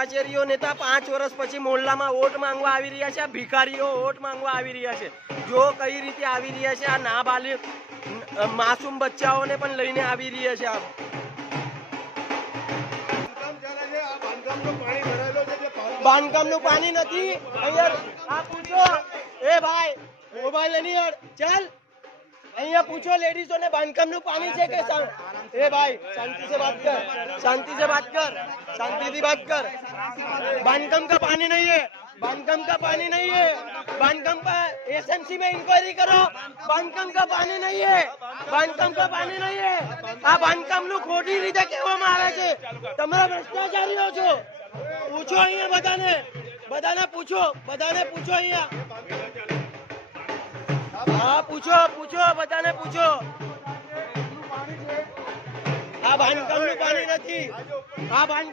કચેરીઓ નેતા 5 વર્ષ પછી મોહલ્લામાં વોટ માંગવા આવી રહ્યા છે. આ ભિખારીઓ વોટ માંગવા આવી રહ્યા છે. જો કઈ રીતે આવી રહ્યા છે. આ નાબાલિગ માસૂમ બચ્ચાઓને પણ લઈને આવી રહ્યા છે. બાંધકામનું પાણી નથી અહીંયા. આ પૂછો એ ભાઈ મોબાઈલ નહીં ચાલ અહીંયા પૂછો लेडीजों ने बांधकामનું पानी છે કે ए भाई शांति से बात कर, शांति से बात कर, शांति से बात कर. बांधकाम का पानी नहीं है, बांधकाम का पानी नहीं है. बांधकाम का एसएमसी में इंक्वायरी करो. बांधकाम का पानी नहीं है, बांधकाम का पानी नहीं है. આ બાંધકામનું ખોટી રીતે કહેવામાં આવે છે. તમે ભ્રષ્ટાચારીઓ છો. પૂછો અહીંયા બધાને પૂછો અહીંયા. हाँ पूछो बधाने पूछो. आ बांधकामનું પાણી નથી. આ બાંધ